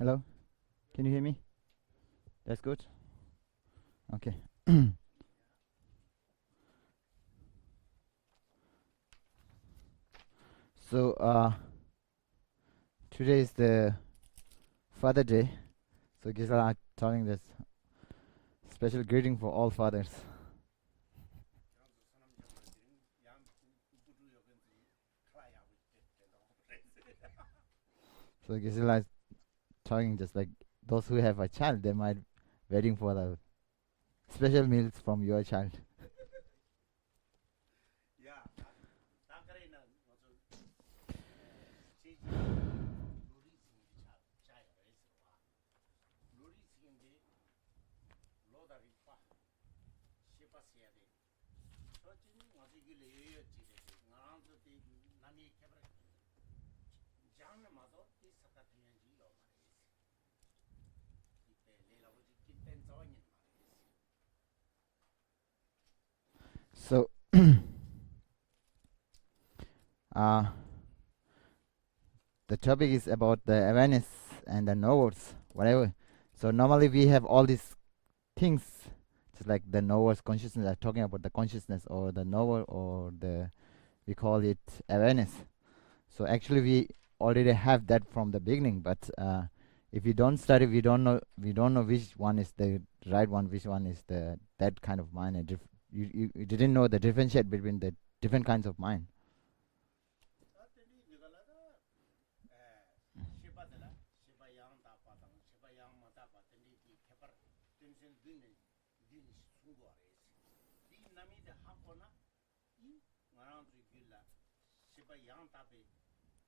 Hello? Can you hear me? That's good? Okay. So, today is the Father Day. So, Gisela telling this special greeting for all fathers. So, Gisela is talking just like those who have a child, they might waiting for the special meals from your child. So, uh, the topic is about the awareness and the knowers, whatever. So, normally we have all these things, just like the knowers consciousness, are talking about the consciousness or the knower or the, we call it awareness. So actually we already have that from the beginning, but if we don't study, we don't know which one is the right one, which one is the that kind of mind. And you didn't know the differentiate between the different kinds of mind.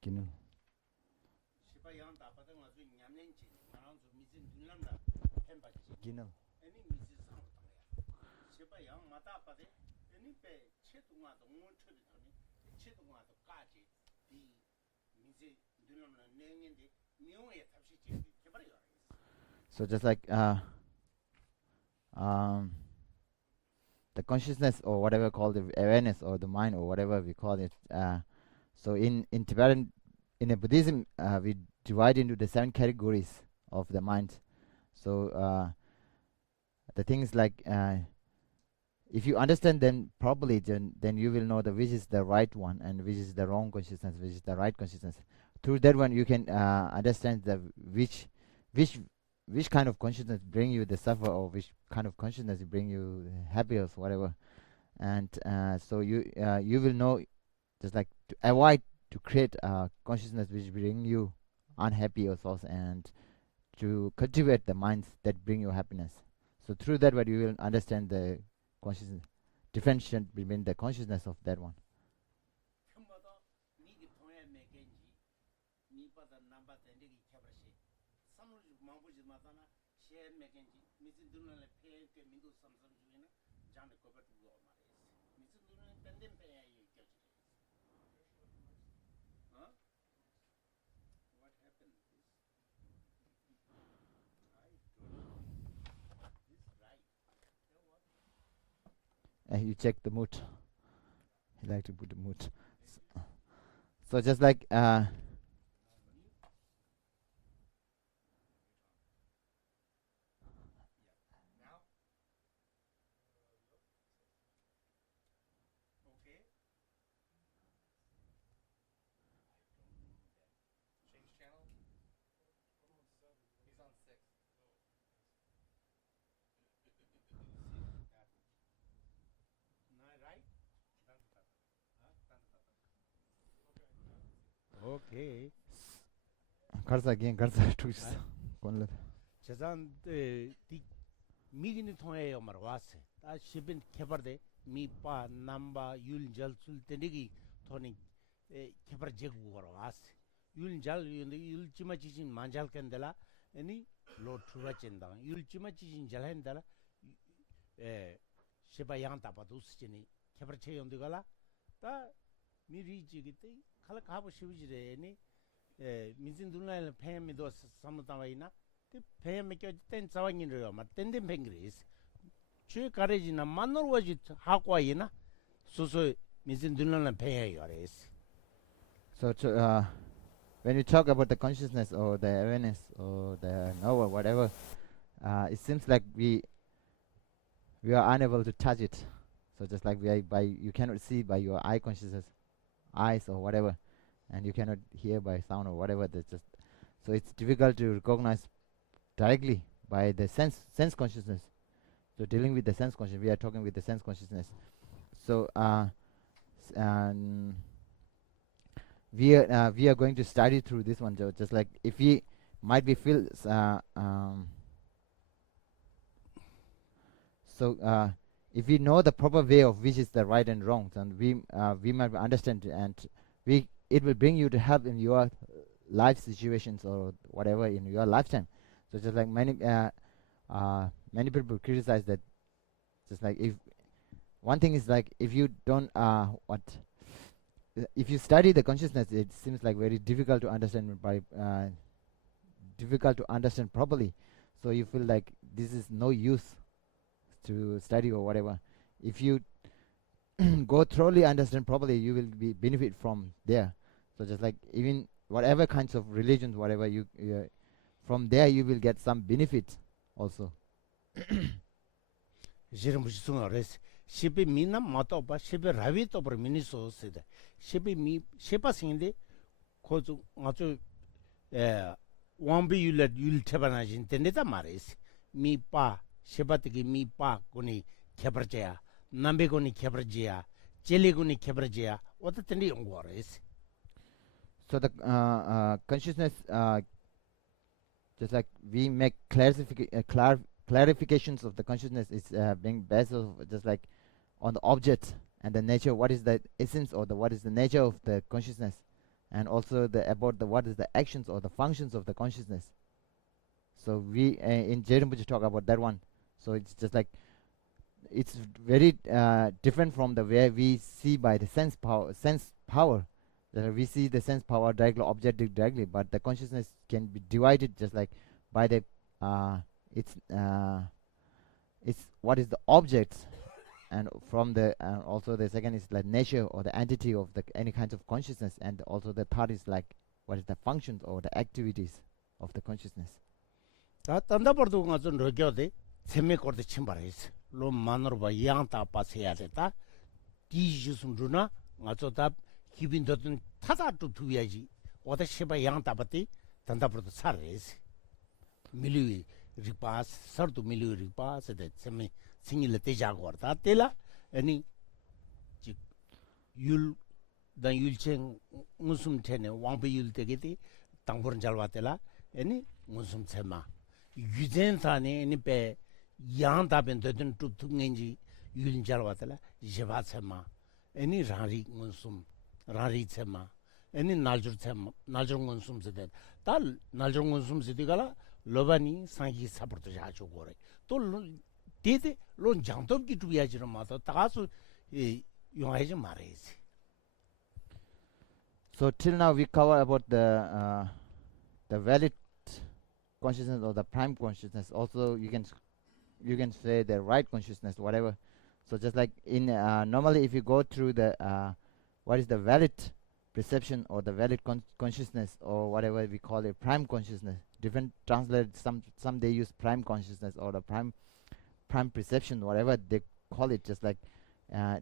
Kinul. Kinul. So just like um, the consciousness or whatever called the awareness or the mind or whatever we call it. So in Tibetan, in a Buddhism, we divide into the 7 categories of the mind. So the things like if you understand them properly, then you will know the which is the right one and which is the wrong consciousness, which is the right consciousness. Through that one, you can understand the which which kind of consciousness bring you the suffer or which kind of consciousness bring you happy or whatever. And so you will know just like to avoid to create consciousness which bring you unhappy or thoughts and to cultivate the minds that bring you happiness. So through that way you will understand the consciousness differentiate between the consciousness of that one. And you check the mood. You like to put the mood. So just like Okay. karsa again karsa to konle. 재산 디 미기니 통해요 말 왔어. 다 시빈 개발돼 미빠 남바 율절술 때리기 토니 개발 제국 거로 왔어. 율잘 율지마 지진 만잘 캔들라 아니 로트가 찐다. 율지마 지진 잘 한달라 에 시바 양다 봐도 쓰지니 개발 체험들가라 다 미리지기때 칼 가보 쉬우지래니 민진 둘날 폐미도 삼다와이나 폐미 껴땐 자왕이래요. 막 땐된 팽그리스. 주 가래지나 만노르와지 하고이나 소소 민진 둘날 폐해요. 그래서 So when we talk about the consciousness or the awareness or the knower, whatever, it seems like we are unable to touch it. So just like you cannot see by your eye consciousness, eyes or whatever, and you cannot hear by sound or whatever. That's just so it's difficult to recognize directly by the sense consciousness. So dealing with the sense consciousness, we are talking with the sense consciousness. So and we are going to study through this one. So just like if we might be feel if we know the proper way of which is the right and wrong, then we might understand, and it will bring you to help in your life situations or whatever in your lifetime. So just like many people criticize that, just like if one thing is like if you don't if you study the consciousness, it seems like very difficult to understand difficult to understand properly. So you feel like this is no use to study or whatever. If you go thoroughly understand properly, you will be benefit from there. So just like even whatever kinds of religions, whatever you from there you will get some benefit also. 지금 무슨 말이지? 시비 미나 마토바 시비 라비토 버 미니소스데 시비 미 시바싱데 고주 아주 왕비 율 테바나진 텐데다 말이지. 미파 시바티기 미파 고니 케버제야 남베고니 케버제야 젤리고니 케버제야 어떻든지 용거레스. So the consciousness, just like we make clarifications of the consciousness, is being based of just like on the object and the nature. What is the essence or what is the nature of the consciousness, and also what is the actions or the functions of the consciousness. So we in Rinpoche talk about that one. So it's just like it's very different from the way we see by the sense power. We see the sense power directly, objective directly, but the consciousness can be divided just like by the it's what is the object, and from the also the second is like nature or the entity of the any kinds of consciousness, and also the third is like what is the functions or the activities of the consciousness. 다 단다버도 가서 로겨데 세메코르데 침바레스 로 마너바 양타 파세야 됐다 디주숨루나 가서다 기빈도든 타다도 두야지 어디 시바 양타바티 단다버도 살레스 밀리 리파스 서도 밀리 리파스 데 세메 싱일 때자고다 때라 아니 율단 율chen 무슨 테네 왕비 율 때게디 당보른 잘 왔텔라 아니 무슨 세마 유젠타네 니페 양다벤 되든 뚝뚝인지 율인 잘 왔텔라 제바세마 아니 라리 무슨 라리 세마 아니 날줄 세마 날줄 무슨 세데 달 날줄 무슨 세디가라 로바니 상기 사포트 자주 고래 또 데데 론 장톱기 두야지로 마다 다가서 용하지 말아야지. So till now we cover about the valid consciousness or the prime consciousness. Also you can say the right consciousness, whatever. So just like in normally if you go through the what is the valid perception or the valid consciousness or whatever we call it, prime consciousness. Different translators, some they use prime consciousness or the prime perception, whatever they call it. Just like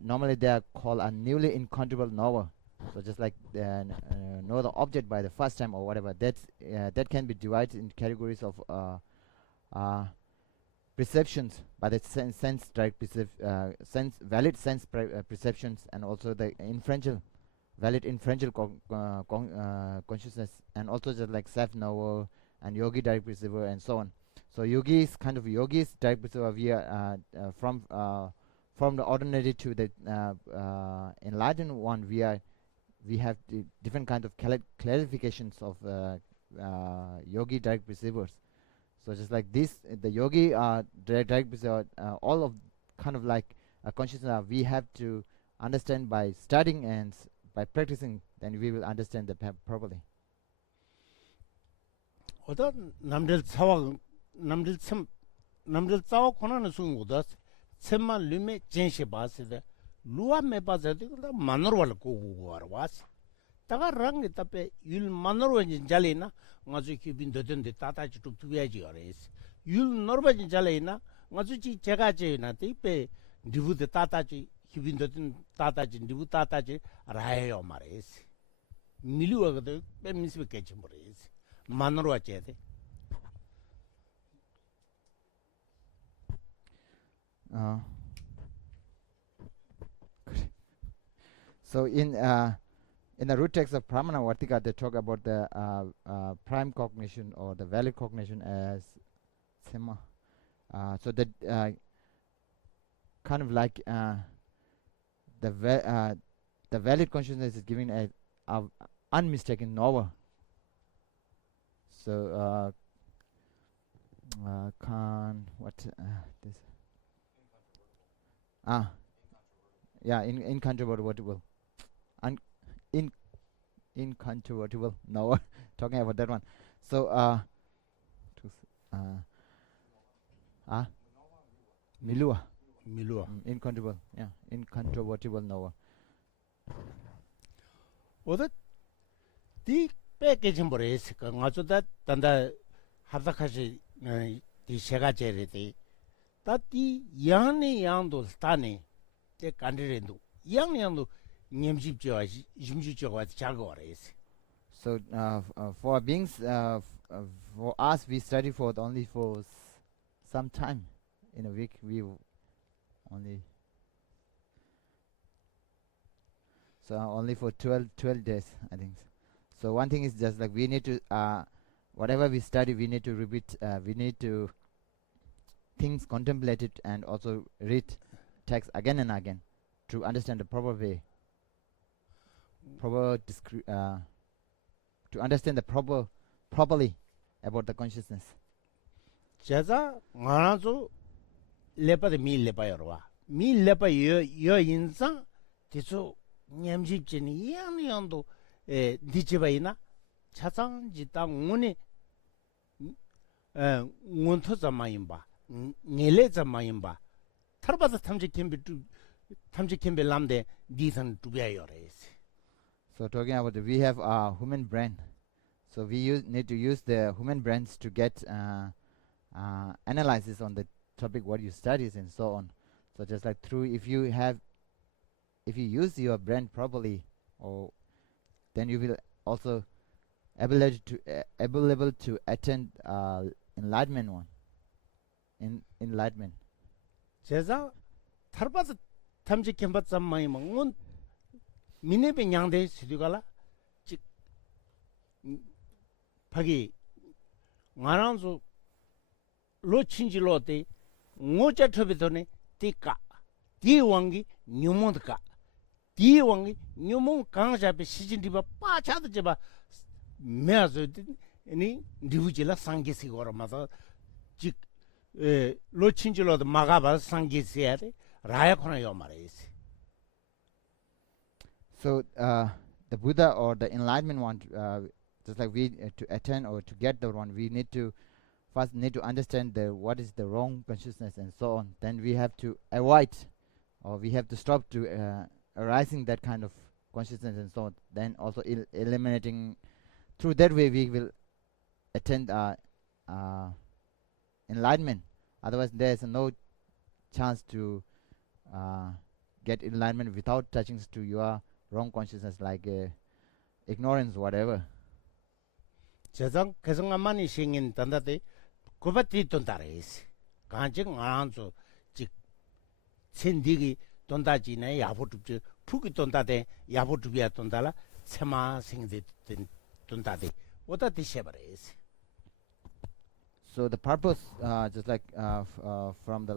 normally they are called a newly incontrollable knower. So just like know the object by the first time or whatever. That can be divided into categories of perceptions by the sense direct valid sense perceptions, and also the valid inferential consciousness, and also just like self knower and yogi direct perceiver and so on. So yogis direct perceiver, we are from the ordinary to the enlightened one, we have the different kind of clarifications of yogi direct perceivers. So just like this, the yogi direct perceiver, all of kind of like a consciousness we have to understand by studying and by practicing, then we will understand the properly. 어떤 남들 싸워 권하는 순고다 셈만 르메 젠시 바스데 루아 메바자데 만으로 걸 고고고 와스 다가 랑게 답에 율 만으로 잘이나 ngazu kibin dodende tata chi tuk tuyaji ores yul norba jin jalaina ngazu chi chega che na te pe dibu de tata chi kibin doden tata chi dibu tata chi rayo mares milu agade pe misbe kech mores manro che de So in the root text of Pramana Vartika, they talk about the prime cognition or the valid cognition as sema. So that kind of like the valid consciousness is giving a unmistaken knower. So this yeah, incontrovertible, incontrovertible knower. Talking about that one. So milua. Incontrovertible, yeah, incontrovertible knower. oda di package mores ka ngazu da tanda habdakashi di shega chere de ta di yang do stane te kandirendu yang do nyemjip jo jimji jo wa chago res. So for beings, for us, we study for only for some time in a week. We only only for 12 days, I think. So one thing is just like we need to whatever we study, we need to repeat. We need to contemplate it, and also read text again and again to understand the proper way, to understand the properly about the consciousness. 자자 ngazu lepa de mi lepa yorwa mi lepa yo insa tiso nyamjip cheni yang do dichibaina chasang jita ngone ngonto zamayimba ngele zamayimba tarbada tamjikembe lamde disan tubya yores. So talking about we have a human brain, so we need to use the human brains to get analysis on the topic what you studies and so on. So just like if you use your brain properly, or then you will also able to attend enlightenment one. Enlightenment. 제가 tarbada tamjikemba zamayimba ngon 미네베 냥데 시디가라 직 파기 나랑서 로친지로데 ngochathobetone tika diwangi nyumondka diwangi nyumon kangjabe sijindiba pachadjeba meazo ni ndibujila sangesi goramaza 직 로친지로데 마가바 상게시야데 라야코나 요마레스. So the Buddha or the enlightenment one, just like we to attain or to get the one, we need to first understand what is the wrong consciousness and so on. Then we have to avoid, or we have to stop to arising that kind of consciousness and so on. Then also eliminating. Through that way we will attain enlightenment. Otherwise there is no chance to get enlightenment without touching to your wrong consciousness, like ignorance, whatever. 제상 개성만이 생긴 단다데 고바티 돈다레스 간증 안한소 직 신디기 돈다지네 야보투지 푸기 돈다데 야보투비야 돈달라 세마 생데 돈다데 오다디 셰바레스. So the purpose, just like from the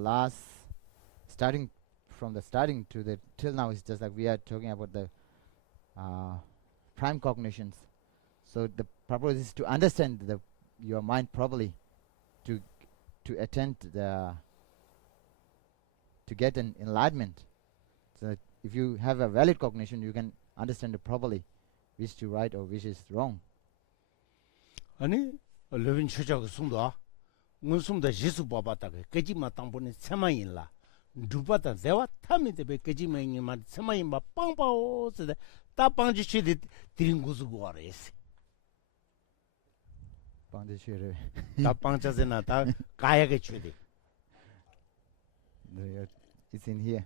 starting to the till now, is just like we are talking about the prime cognitions. So the purpose is to understand your mind properly, to attend to get an enlightenment. So that if you have a valid cognition, you can understand it properly, which is right or which is wrong. 아니 레빈 추적 숨도 문숨도 지수 봐봤다가 깨지마 땅보니 세마인라 Drupata Zewa Tamite Bekajiming Samaimba Pampa said Tapanji Tringus. Pandishire. Tapanchazenata Kayakachudi. It's in here.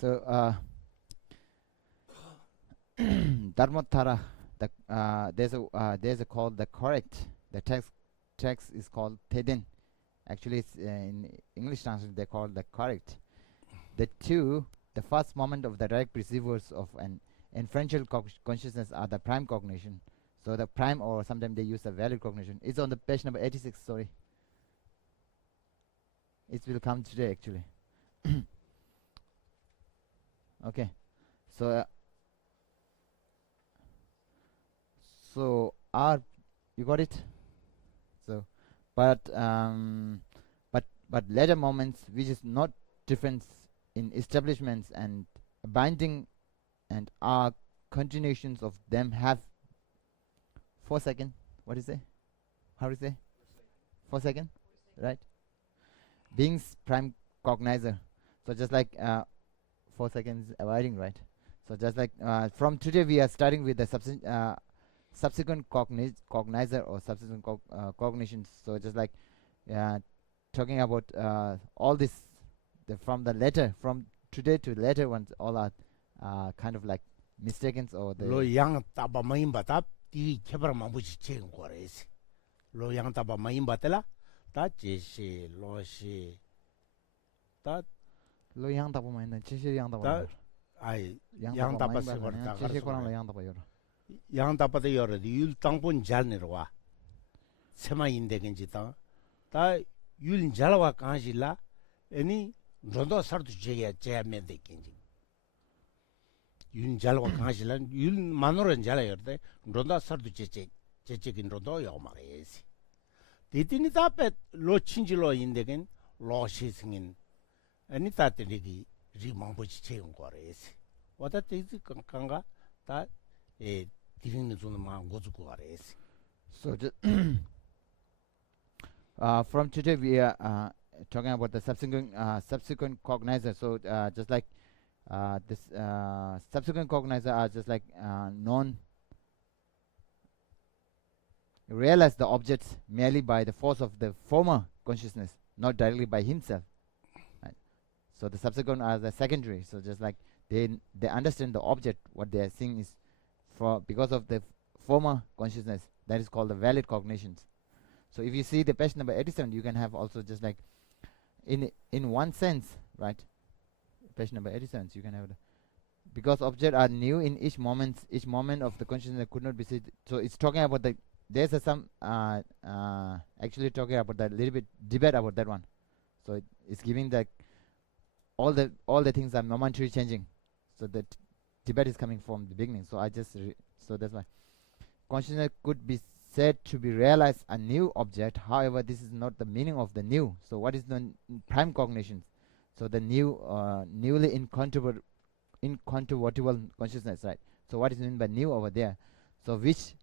So Dharmottara, there's a called the correct. The text is called Tedin. Actually, it's in English translation they call the correct. The first moment of the direct receivers of an inferential consciousness are the prime cognition. So the prime, or sometimes they use the valid cognition. It's on the page number 86. Sorry, it will come today actually. Okay, so R, you got it. So, but later moments, which is not difference in establishments and binding, and are continuations of them, have 4 seconds. What is it? How is it? 4 seconds, right? Being's prime cognizer. So just like 4 seconds abiding, right? So just like from today we are starting with the subsequent cognizer or subsequent cognitions. So just like talking about all this from the later, from today to later ones, all are kind of like mistaken, or the Lo yang taba maimba tap di kebra mambuchi chen kores. Lo yang taba maimba tela ta jeshi lo shi ta lo yang taba maimba jeshi yang taba ta ai yang taba se kor ta jeshi koran lo yang taba yor yang taba de yor di yul tangpon jal nirwa sema inde genji ta yul jalwa kanjila eni rondo sartu jeya mende genji yun jalwa kanjila yul manoran jala yorde rondo sartu kin rondo yomaesi ditini tapet lo chinjilo indegen lo shisingin eni tatini ri mangbochi cheung koresi wata tezi kanga ta dirin zone ma gozu koresi. So from today we are talking about the subsequent cognizer. So just like this subsequent cognizer are just like realize the objects merely by the force of the former consciousness, not directly by himself. Right? So the subsequent are the secondary. So just like they understand the object, what they are seeing is because of the former consciousness. That is called the valid cognitions. So if you see the page number 87, you can have also just like in one sense, right? Page number 87, you can have because objects are new in each moment of the consciousness could not be seen. So it's talking about there's some actually talking about that little bit debate about that one. So it's giving that all the things are momentarily changing. So the debate is coming from the beginning. So I just so that's why consciousness could be said to be realized a new object. However, this is not the meaning of the new. So what is the prime cognition? So the new newly incontrovertible consciousness, right? So what is meant by new over there? So which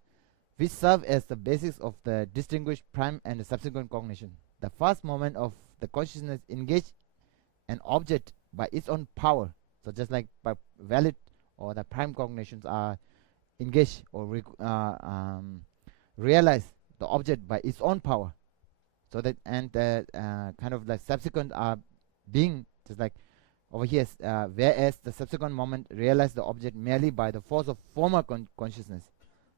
serve as the basis of the distinguished prime and the subsequent cognition. The first moment of the consciousness engage an object by its own power. So just like by valid or the prime cognitions are engaged or realize the object by its own power. So that and kind of like subsequent are being just like over here, whereas the subsequent moment realize the object merely by the force of former consciousness.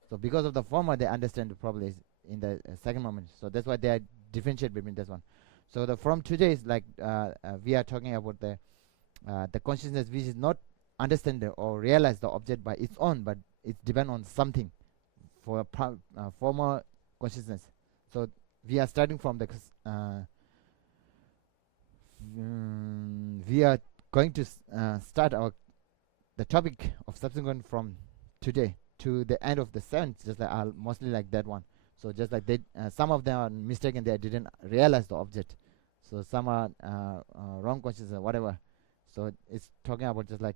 So because of the former, they understand the problem is in the second moment. So that's why they are differentiate between this one. So the from today is like we are talking about the consciousness which is not understand or realize the object by its own, but it depends on something for former consciousness. So we are starting from the we are going to start the topic of subsequent from today to the end of the sentence, just like mostly like that one. So just like they some of them are mistaken, they didn't realize the object. So some are wrong consciousness or whatever. So it's talking about just like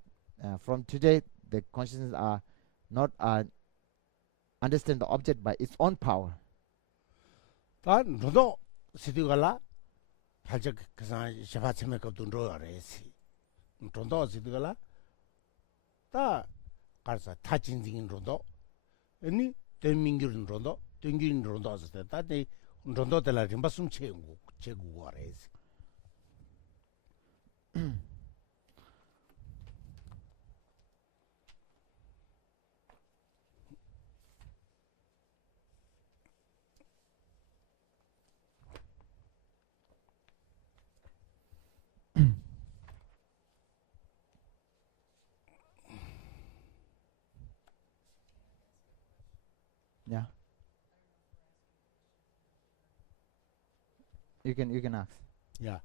from today the consciousness are not understand the object by its own power. Ta nodo sidigala 살짝 그상 샤바체메 겁도 로아레시 론도 지들라 다 가서 타진진 론도 아니 대민규는 론도 땡기는 론도 왔을 다데 론도들라 림바숨 체고 제고 아레시 Yeah, you can ask. 야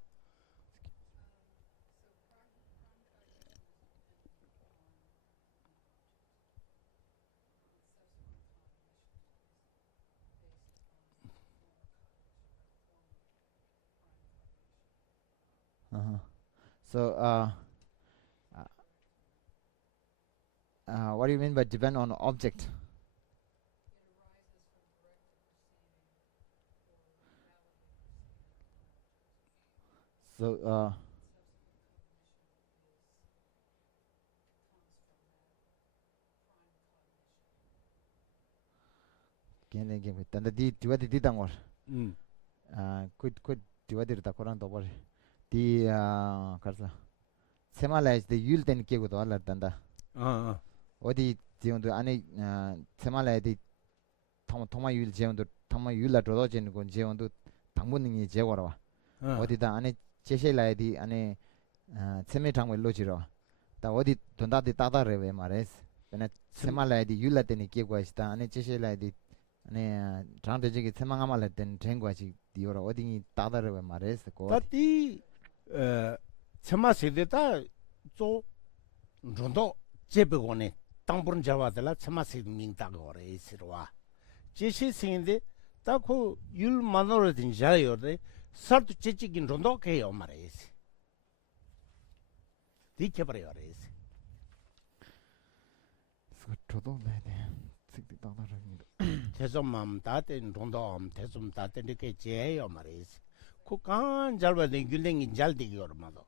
Uh-huh. So, what do you mean by depend on object? So, 걔네 걔 단다 디 디와디 디당월. 그 디와디르다 코란 도버. 디 가서 세말라이즈 데 율된 게고도 알았단다. 어 어디 지원도 안에 세말라이디 토마 율 지원도 토마 율라 도도진 건 지원도 당분능이 제거라. 어디다 안에 제실라이디 안에 세메 장을 로지로. 다 어디 돈다디 따다레 말레스. 근데 세말라이디 율라데니 게고 있다. 안에 제실라이디 안에 장대지기 세망아말레된 된거지 디오라 어디니 따다레 말레스. 다디 쳔마세데다 조 론도 제베고네 땅부른 잡아들라 쳔마세 민다고레시로와 제시생인데 딱그 율 만으로든 자요데 살도 제직인 론도 개요 말레시 디케버려레시 저도 네네. 틱틱 따다레. 대좀맘 다된 론도 대좀 다된 게 제요 말레시 kukaan jalwa de gyulengi jaldi yormado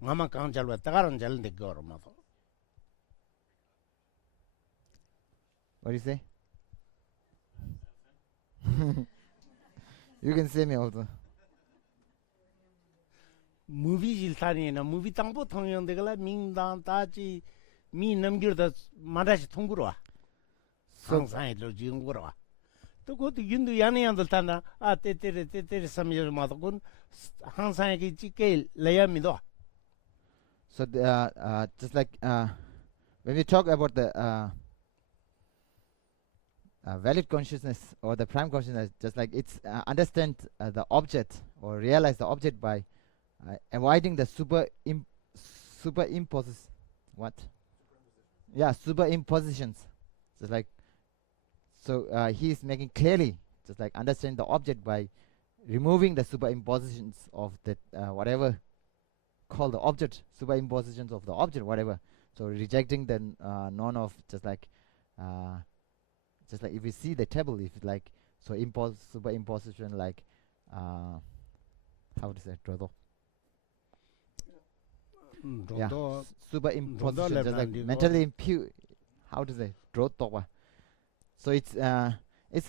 ngama kaan jalwa tagaran jalde yormado What do you say? You can say me also. movie jiltani na movie tangbo thongyong de gala mingdan taji mi namgirda madashi thongurwa So, 상상에 로 지응거와 또 그것도 윤도 야네양들 탄다 아 때때레 삼여를 마도군 항상에게 찍게 레야미도 so just like when we talk about the valid consciousness or the prime consciousness, just like it's understand the object or realize the object by avoiding the superimposes what? Yeah, superimpositions. Just like so, he is making clearly, just like understand the object by removing the superimpositions of the whatever called the object, superimpositions of the object, whatever. So rejecting the none of just like if we see the table, if like so superimposition like how to say drodo. Yeah, superimposition just like mentally impute. How to say drodo? So it's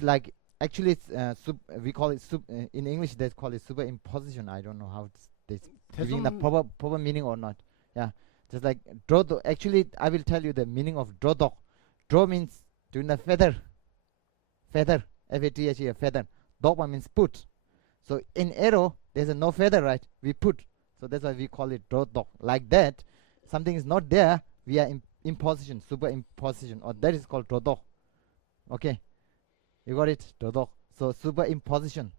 like actually it's we call it in English they call it superimposition. I don't know how it's giving the proper meaning or not. Yeah, just like draw. Actually, I will tell you the meaning of draw. Draw means doing the feather. Feather. F-A-T-H-E, a feather. Dogma means put. So in arrow there's a no feather, right? We put. So that's why we call it draw. Like that, something is not there. We are imposition, superimposition, or that is called draw. Okay, you got it, dodok. So superimposition.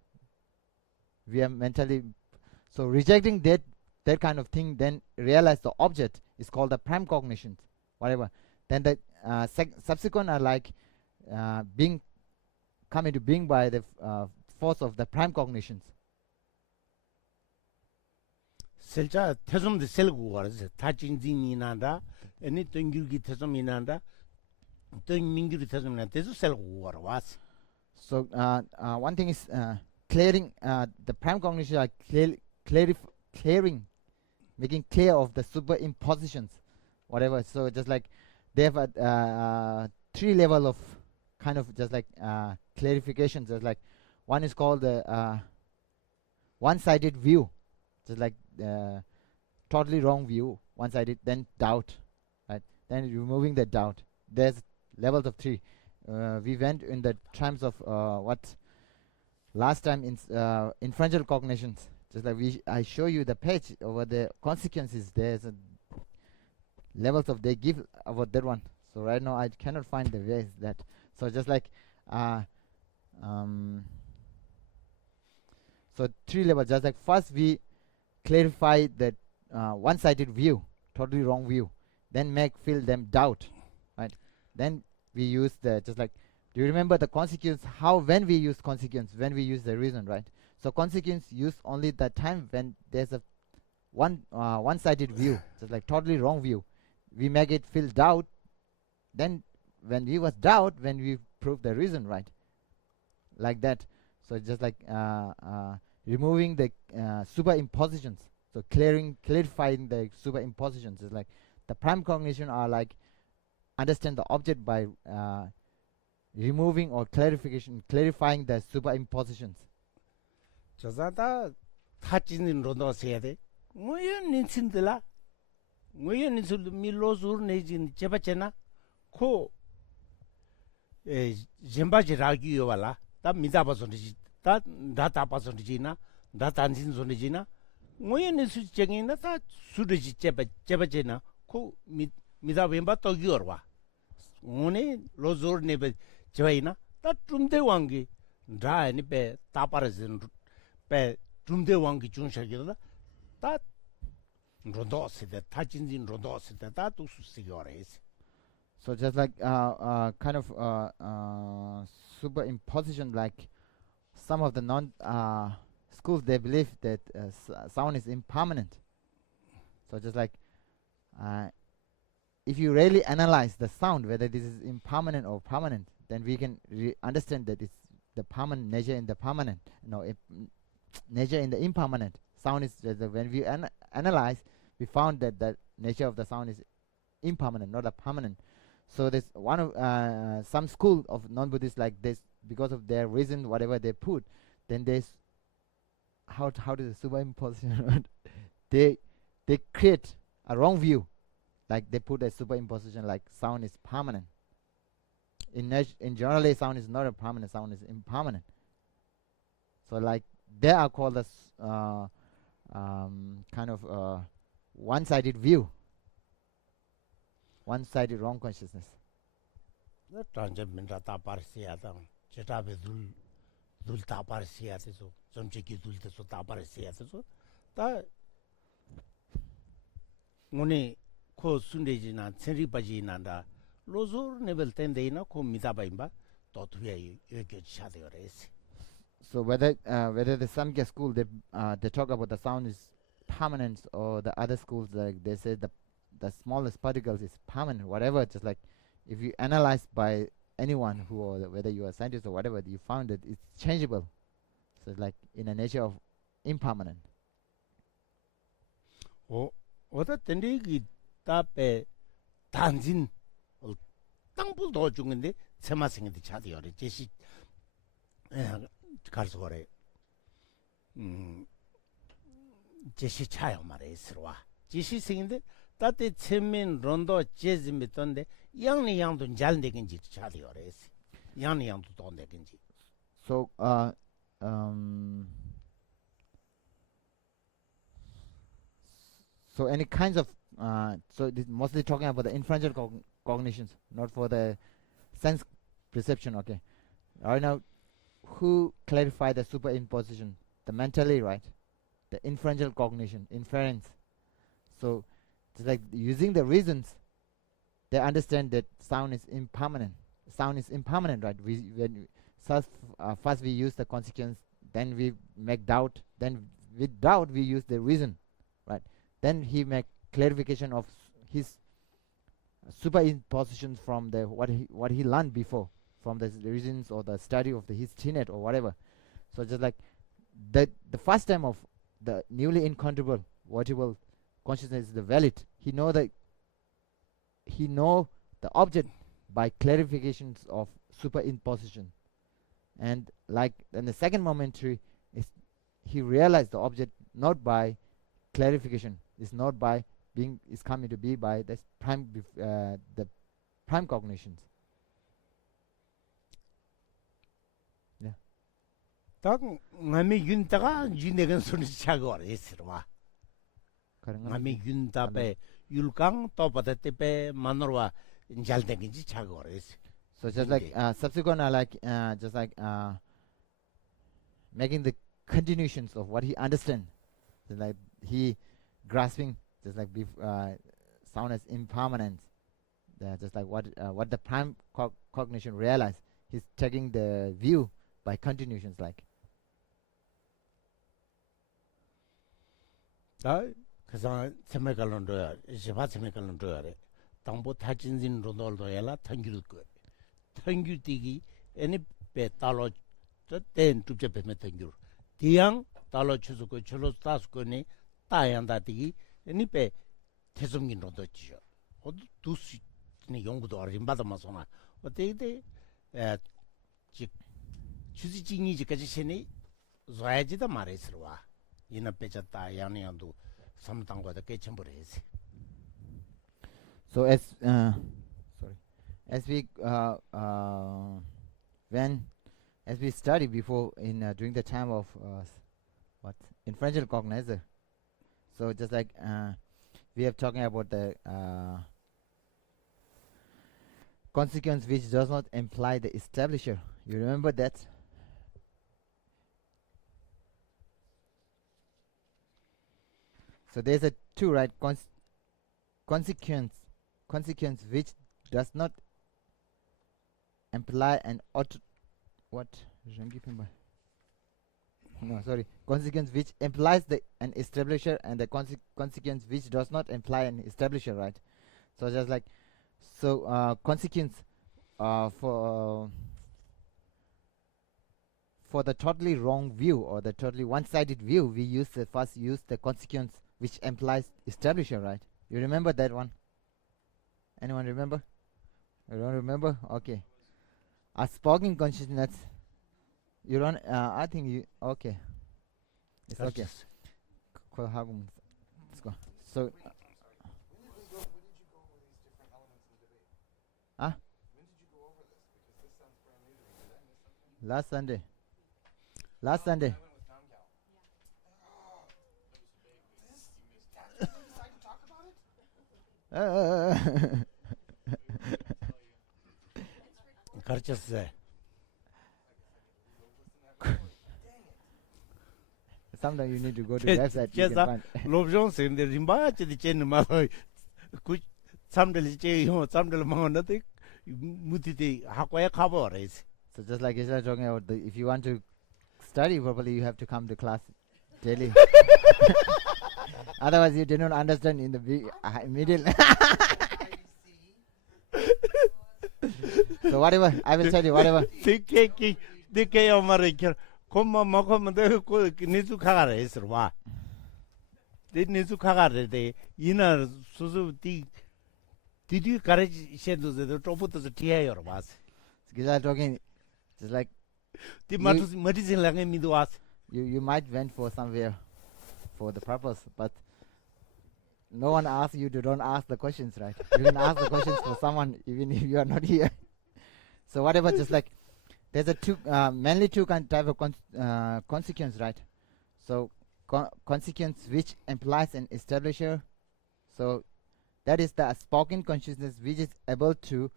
We are mentally so rejecting that kind of thing. Then realize the object is called the prime cognition, whatever. Then the subsequent are like being come into being by the force of the prime cognitions. sel자 태좀데 sel고 가서 다진진이나다 아니 땡길기 태좀이나다 땡민규리 태좀이나 대수 sel고 가서 So one thing is clearing the prime cognition are clearing, making clear of the superimpositions, whatever. So just like they have a three level of kind of just like clarifications. Just like one is called the one-sided view, just like totally wrong view, one-sided. Then doubt, right? Then removing the doubt. There's levels of three. We went in the terms of what last time in inferential cognitions. Just like I show you the page over the consequences. There's a levels of they give about that one. So right now I cannot find the way that. So just like so three levels. Just like first we clarify that one-sided view, totally wrong view. Then make fill them doubt, right? Then we use the just like. Do you remember the consequence? How when we use consequence? When we use the reason, right? So consequence use only the time when there's a one-sided view, just like totally wrong view. We make it feel doubt. Then when we was doubt, when we prove the reason, right? Like that. So just like removing the superimpositions. So clarifying the superimpositions is like the prime cognition are like understand the object by removing or clarifying the superimpositions. 저자다 타진인 로도스야 돼. 뭐야 닌친들라. 뭐야 닌술 밀로즈르 내진 제바체나 코 젬바지 라기요 발라. 다 미다바선지 다 다타바선지나 다 단신선지나 뭐야 닌술 쟁이나 다 수르지 제바체나 코 미다벤바 또기어와. 오네 로즈르 네베 제바이나 다 tumde 왕기 다니 베 타파르진 베 tumde 왕기 중샤기다 다 로도스데 타진진 로도스데 다 투스시거레스. So just like kind of superimposition, like some of the non schools they believe that sound is impermanent. So just like if you really analyze the sound, whether this is impermanent or permanent, then we can understand that it's the permanent nature in the permanent, nature in the impermanent. Sound is when we analyze, we found that the nature of the sound is impermanent, not a permanent. So there's one of some school of non-Buddhists like this, because of their reason, whatever they put, then there's how does the superimposition they create a wrong view, like they put a superimposition like sound is permanent. In generally, sound is not a permanent, sound is impermanent. So like they are called as kind of one-sided view, one-sided wrong consciousness. 나 단전민다 타파르시야다. 제타베 둘 타파르시야서 점체기 둘데서 타파르시야서 다 오네 코 순데지나 체리바지나다 로조르 레벨 텐데이나 코 미다바임바 도투야 여겨차되어레스. So whether the Samkhya school they talk about the sound is permanent, or the other schools like they say the smallest particles is permanent, whatever. Just like if you analyze by anyone who, or whether you are a scientist or whatever, you found that it's changeable. So it's like in a nature of impermanent. 어다 텐데기 답에 단진 땅불도 중인데 세마생인데 차디어레 제시 가서 그래. 제시 차요 말에스와. 제시 생인데 따때 체면 론도 제지 мет던데 양니 양도 잘 내긴지 차디어레스. 양니 양도 돈 내긴지. So so any kinds of so this mostly talking about the inferential cognitions, not for the sense perception. Okay, right now, who clarify the superimposition? The mentally, right? The inferential cognition, inference. So it's like using the reasons, they understand that sound is impermanent. Sound is impermanent, right? First we use the consequence, then we make doubt, then with doubt we use the reason, right? Then he make clarification of his superimpositions from the what he learned before, from the reasons or the study of his tenet or whatever. So just like the first time of the newly encounterable whatever consciousness is the valid. He know the object by clarifications of superimposition, and like in the second momentary is he realized the object not by clarification, is not by being, is coming to be by this the prime cognitions. Yeah. 딱 ngami 윤다가 윤내건 소리 차고 있으와. ngami 윤다베 율강 또 받았대베 만으로와 잘된지 차고 있어. So just like subsequent are like just like making the continuations of what he understand. So like he grasping just like sound as impermanence. Just like what the prime cognition realize. He's taking the view by continuations like. 그래서 세메갈론도야 시바 세메갈론도야래 당보 타진진 로돌도야라 탕규를 거 탕규띠기 애니 베 달로 저땐 두째 베메 탕규 디양 달로 추수고 줄로 따스고니 따양다띠기 애니 베 태송긴 로도지요 어두 두스니 연구도 어린 받아마서나 어때이데 즉 주지진이지까지 신이 줘야지다 말했으와 이나 빼졌다 양양도 삼당과도 깨쳐버려야지. So as we as we study before in during the time of inferential cognizer, so just like we are talking about the consequence which does not imply the establisher. You remember that? So there's a two, right? Consequence which does not imply an consequence which implies an establisher, and the consequence which does not imply an establisher, right? So just like consequence for the totally wrong view or the totally one-sided view, we first use the consequence which implies establisher, right? You remember that one? Anyone remember? You don't remember? Okay. A spoken consciousness. You don't. I think you. Okay. It's okay. Let's go. So. Huh? When did you go over this? Because this sounds brand new to me. Did I miss something? Last Sunday. Last Sunday. 가르쳤어요. Sometimes you need to go to the website. You can find. 롭종스인데 림바치디 ចេ는 마 그 삼들 제요 삼들 망었는데 무티디 학과에 가버려야지. So just like you're talking about, if you want to study properly, you have to come to class daily. Otherwise, you do not understand in the middle. So whatever, I will tell you whatever. 늦게 엄마를 곰만 먹으면 되고 니수 가가래 있어 와. 니수 가가래 돼. 이날 수수 디디 가르치셔도 좀부터 뒤에요 와서. Because I'm talking, just like 디 마티진랑에 미도 와서. You might went for somewhere for the purpose, but no one asks you to don't ask the questions, right? You can ask the questions for someone even if you are not here. So whatever, just like there's mainly two type of consequence, right? So consequence which implies an establisher. So that is the spoken consciousness which is able to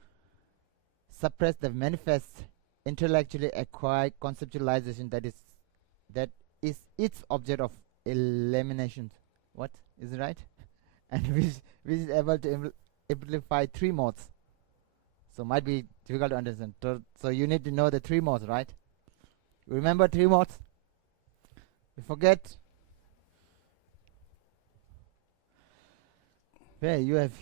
suppress the manifest intellectually acquired conceptualization that is its object of elimination. What is it, right? And which is able to amplify three modes. So might be difficult to understand. So you need to know the three modes, right? Remember three modes? You forget? Where you have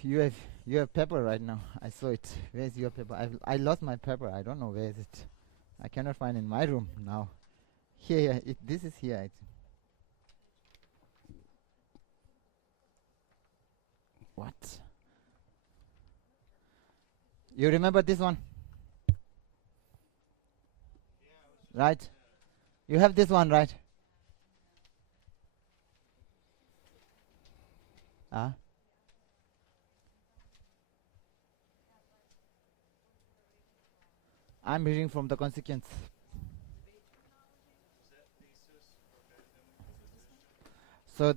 paper right now. I saw it. Where's your paper? I lost my paper. I don't know where is it. I cannot find in my room now. Here. This is here. I think. what? You remember this one, right? You have this one, right? Ah. I'm reading from the consequence. So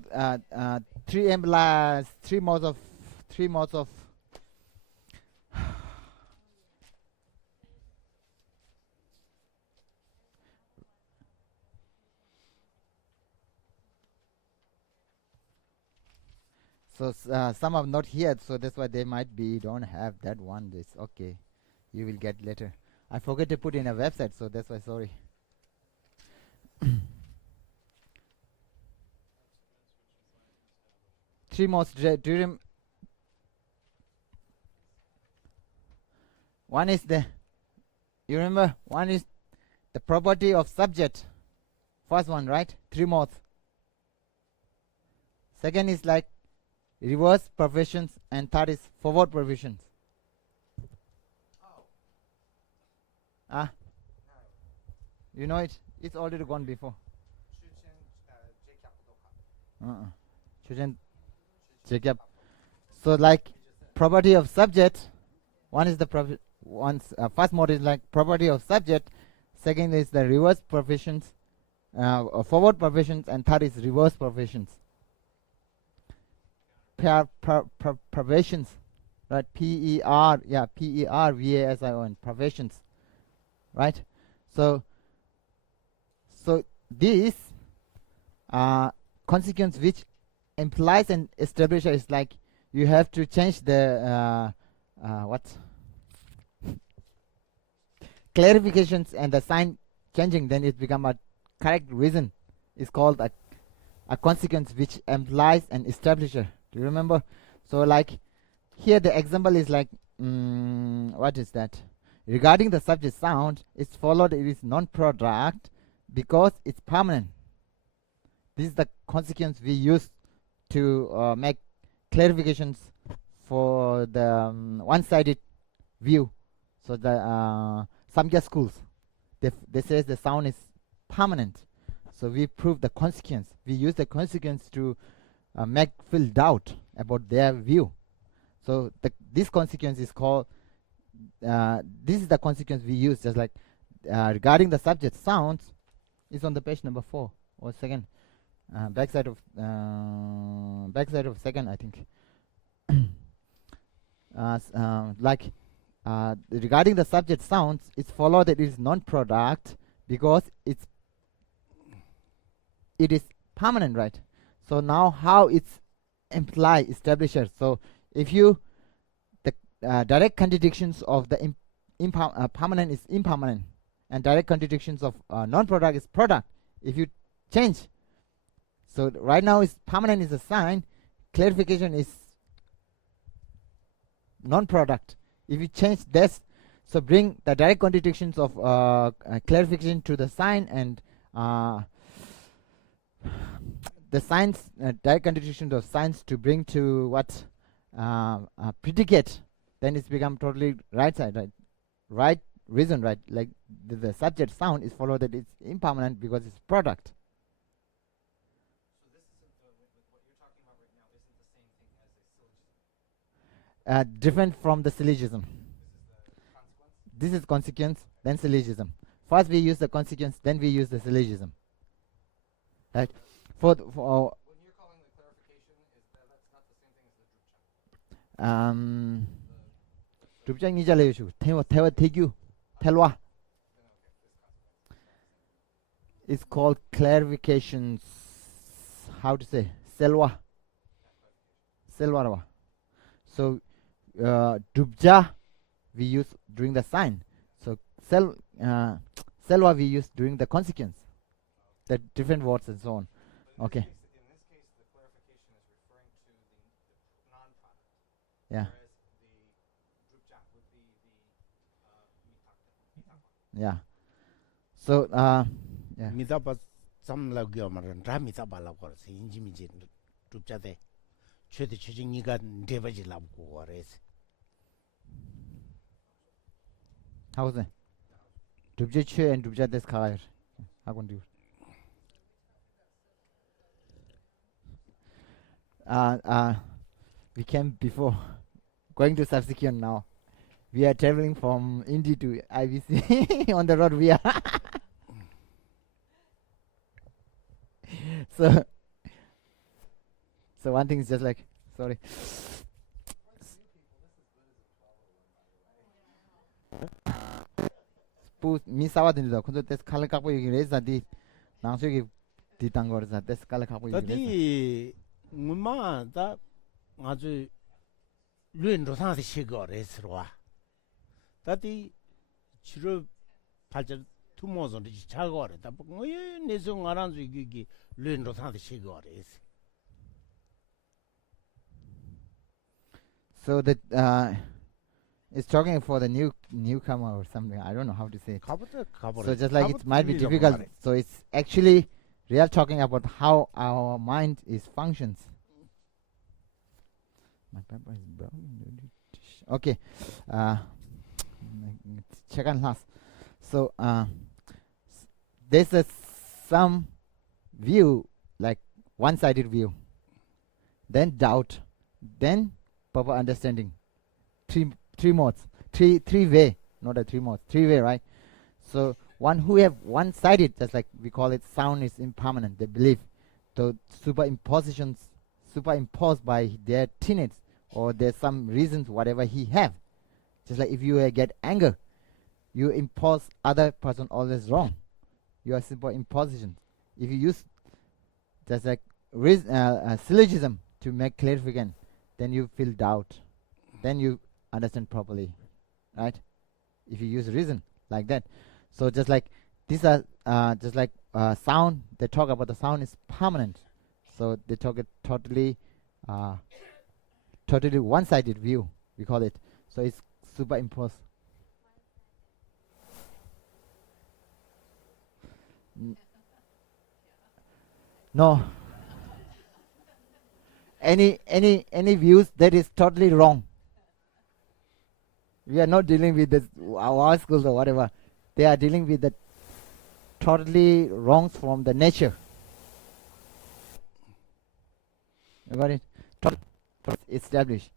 three implies three modes of so some are not here, so that's why they might be don't have that one. This okay, you will get later. I forget to put in a website, so that's why sorry. Three modes. Do you one is the you remember one is the property of subject. First one, right? Three modes. Second is like reverse professions, and third is forward professions. Ah, you know it. It's already gone before. Shouldn't Jacob. So like property of subject. One is the first mode is like property of subject. Second is the reverse professions, forward professions, and third is reverse professions. Professions, right? P-E-R-V-A-S-I-O-N, professions, right? So this consequence which implies an establisher is like you have to change the what clarifications and the sign changing, then it become a correct reason. Is called a consequence which implies an establisher. Do you remember? So like here the example is like what is that? Regarding the subject sound, it's followed it is non-product because it's permanent. This is the consequence we use to make clarifications for the one-sided view. So the Samkhya schools, they say the sound is permanent. So we prove the consequence. We use the consequence to make feel doubt about their view. So this consequence is called. This is the consequence we use. Just like regarding the subject sounds, is on the page number 4 or second, backside of second, I think. Like regarding the subject sounds, it's followed that it is non-product because it is permanent, right? So now how it's imply establisher. So if you the direct contradictions of the permanent is impermanent, and direct contradictions of non-product is product. If you change, so right now is permanent is a sign, clarification is non-product. If you change this, so bring the direct contradictions of clarification to the sign, and the signs direct contradictions of signs to bring to what predicate, then it's become totally right side, right reason, right? Like the subject sound is followed that it's impermanent because it's product. Different from the syllogism. This is consequence, then syllogism. First we use the consequence, then we use the syllogism. Right? For when you're calling the clarification, that's not the same thing as the drupjang 이자래요. 태와 대규 텔와. It's called clarifications. How to say? Selwa. Selwa. So dubja we use during the sign. So selwa we use during the consequence. The different words and so on. Okay. In this case, the clarification is referring to the non-product. Yeah. Whereas the drupja would be the yeah. So yeah. 미다바 삼라기어 말은 다 미다발라고 그래서 인지미지 줍자대 최대 최정이가 대바지 랍고 거래스. How's it? Dubje chue and dubja des kagair. Hagon du. We came before going to subsequent now. We are traveling from Indy to IBC on the road. We are so one thing is just like sorry. 미사와 된다. 근데 tes 칼을 갖고 얘기를 해서 디 나중에 디딴 거라서 tes 칼을 갖고 얘기를 해서. 다디 뭐마다 아주 류엔로상한테 시거래스로와. 다디 치료 발전 투모선이 자거래. 다 뭐예 내성 알아서 이게 류엔로상한테 시거래스. So that it's talking for the newcomer or something. I don't know how to say it. So just like it might be difficult. So it's actually we are talking about how our mind is functions. My paper is brown. Okay. Second last. So there's some view like one-sided view, then doubt, then proper understanding. Three modes, three way, not a three modes, three way, right? So one who have one-sided, just like we call it, sound is impermanent. They believe the superimposed by their tenets, or there's some reasons, whatever he have. Just like if you get anger, you impose other person always wrong. You are superimposition. If you use just like syllogism to make clarification, then you feel doubt. Then you understand properly, right? If you use reason like that. So just like these are just like sound, they talk about the sound is permanent. So they talk it totally one-sided view, we call it. So it's superimposed. No. Any views that is totally wrong. We are not dealing with this, our schools or whatever. They are dealing with the totally wrongs from the nature. You got it? Established.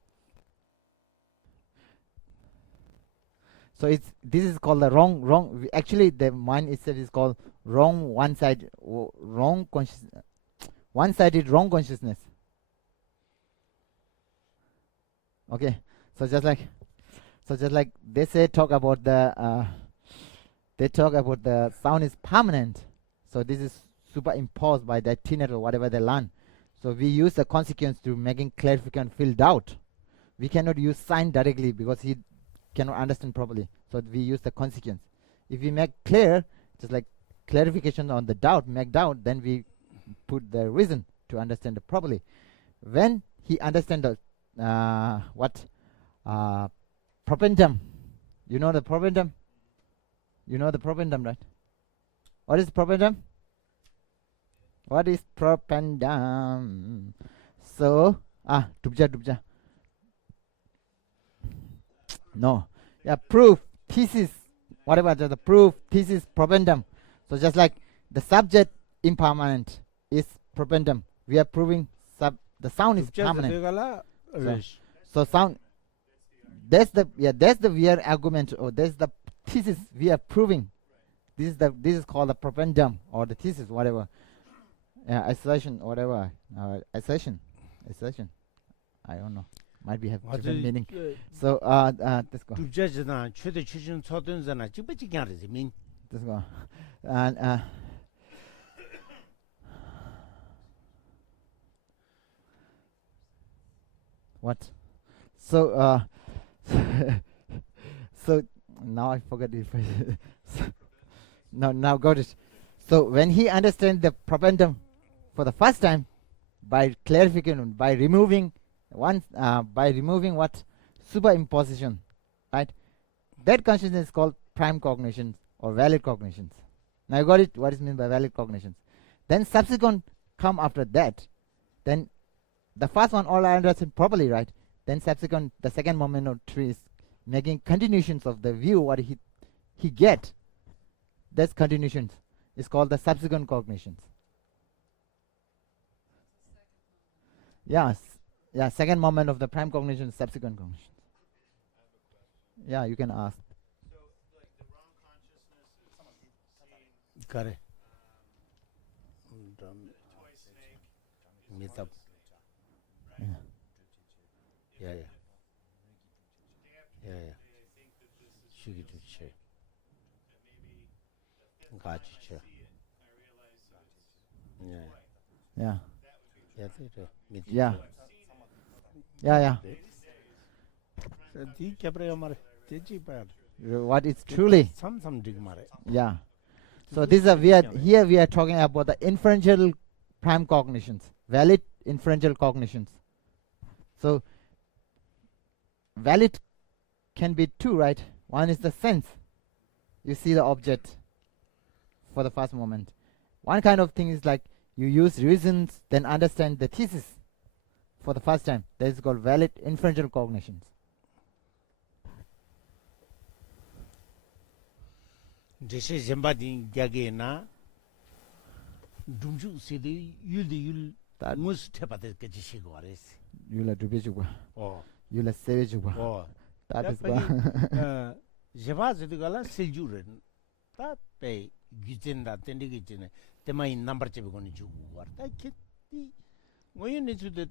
So this is called the wrong. Actually, the mind itself is called wrong one-sided wrong consciousness. Okay, so just like they say, talk about the sound is permanent. So this is superimposed by that tenet or whatever they learn. So we use the consequence to making clarification feel doubt. We cannot use sign directly because he cannot understand properly. So we use the consequence. If we make clear, just like clarification on the doubt, make doubt, then we put the reason to understand it properly. When he understands the propendum. You know the propendum? You know the propendum, right? What is propendum? What is propendum? So, dubja. No. Yeah, proof, thesis, whatever, the proof, thesis, propendum. So just like the subject impermanent is propendum. We are proving the sound is permanent. So sound, that's the weird argument, or that's the thesis we are proving. This is called the propendum or the thesis, whatever. Assertion, whatever. Assertion. I don't know. Might be have different meaning. So let's go. 두자잖아. 최대 최신 초등자나 찌뿌찌기하지 민. Let's go. And what? So so now I forget it. Now got it. So when he understands the propendum for the first time, by clarification, by removing what superimposition, right? That consciousness is called prime cognitions or valid cognitions. Now you got it. What is meant by valid cognitions? Then subsequent come after that. Then the first one all I understand properly, right? Then subsequent, the second moment of three is making continuations of the view what he get. That's continuations. It's called the subsequent cognitions. Yes. Yeah, second moment of the prime cognition, subsequent cognition. Yeah, you can ask. Correct. Meet up. Yeah. Yeah, yeah. Yeah, yeah. Shigi to che. Gotcha. Yeah. Yeah. Yeah, meet Yeah. Yeah. The Cabrera Mare. What is truly. Some dig mare. Yeah. So this is here we are talking about the inferential prime cognitions, valid inferential cognitions. So valid can be two, right? One is the sense. You see the object for the first moment. One kind of thing is like you use reasons, then understand the thesis for the first time. That is called valid inferential cognitions. This is somebody Gagena Dumju City, you'll must have at the Kajishiguares. You'll do visual. Oh, You'll say visual. oh, That is Javaz the Gala Siljuran. That pay Gitchen that Tendigitchen, the my number Chebon Ju. What I get the when you need to the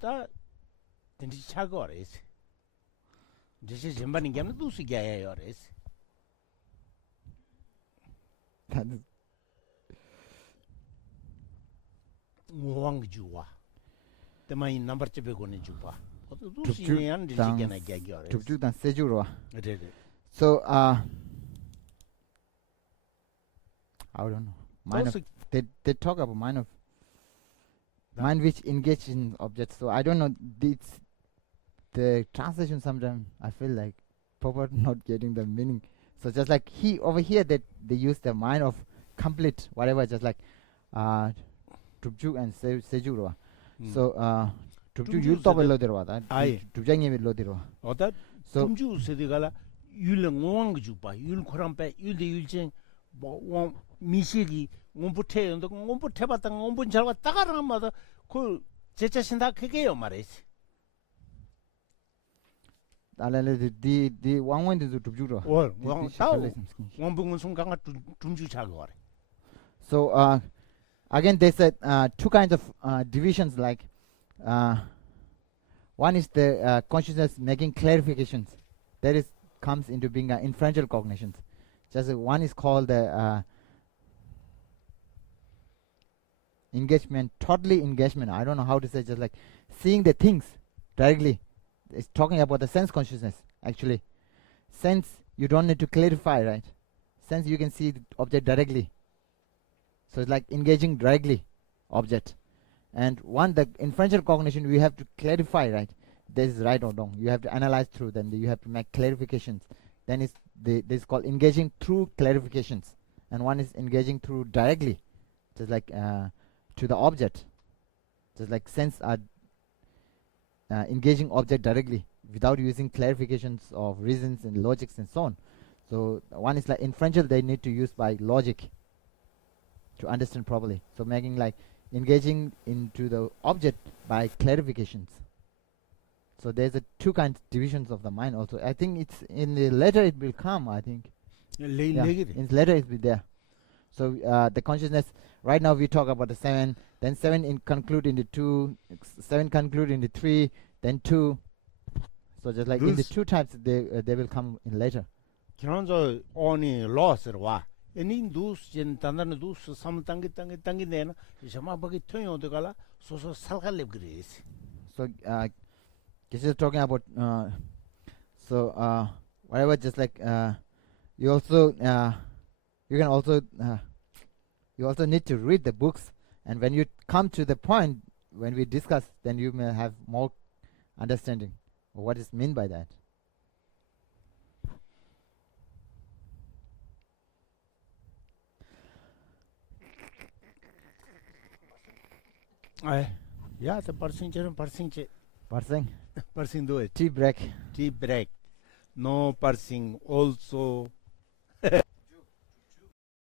then Chagores. This is somebody Gamma Dusigayores. that is Wangjuwa. The my number Chebon Juba. So I don't know. They talk about mind which engage in objects. So I don't know. The translation sometimes I feel like proper not getting the meaning. So just like over here that they use the mind of complete whatever, just like Tupju and Sejuro. So Tupju you talk a lot about that. Tupjang will lot or that so Tupju said the gala you'll Wangjupa, you'll Korampe, you'll the Yulching Mishigi, Wompute, and the Womputebatan, Wombunjava, Tagara mother, cool Chechasinda Kekeo Maris. The one went into Tupju. Well, Wombunga Tumju Chagore. So again, they said two kinds of divisions. Like one is the consciousness making clarifications. That is comes into being inferential cognitions. Just one is called the engagement, totally engagement. I don't know how to say. Just like seeing the things directly. It's talking about the sense consciousness. Actually, sense you don't need to clarify, right? Sense you can see the object directly. So it's like engaging directly object. And one, the inferential cognition, we have to clarify, right? This is right or wrong. You have to analyze through, then you have to make clarifications. Then this is called engaging through clarifications. And one is engaging through directly, just like to the object. Just like sense are engaging object directly without using clarifications of reasons and logics and so on. So one is like inferential, they need to use by logic to understand properly. So making like engaging into the object by clarifications. So there's two kinds of divisions of the mind also. I think it's in the letter it will come, I think. In the letter it will be there. So the consciousness, right now we talk about the 7, then 7 conclude into 2, 7 conclude into 3, then 2. So just like in the two types, they will come in later. Kiranzo only loss or what? Any dus in Tandan dus some tangi then, Shamabaki Toyo de Gala, so Salka Grace. So this is talking about whatever, just like you also you can also you also need to read the books, and when you come to the point when we discuss, then you may have more understanding of what is meant by that. Yeah, the percentage. Parsing. Parsing do it. Tea break. Tea break. No parsing also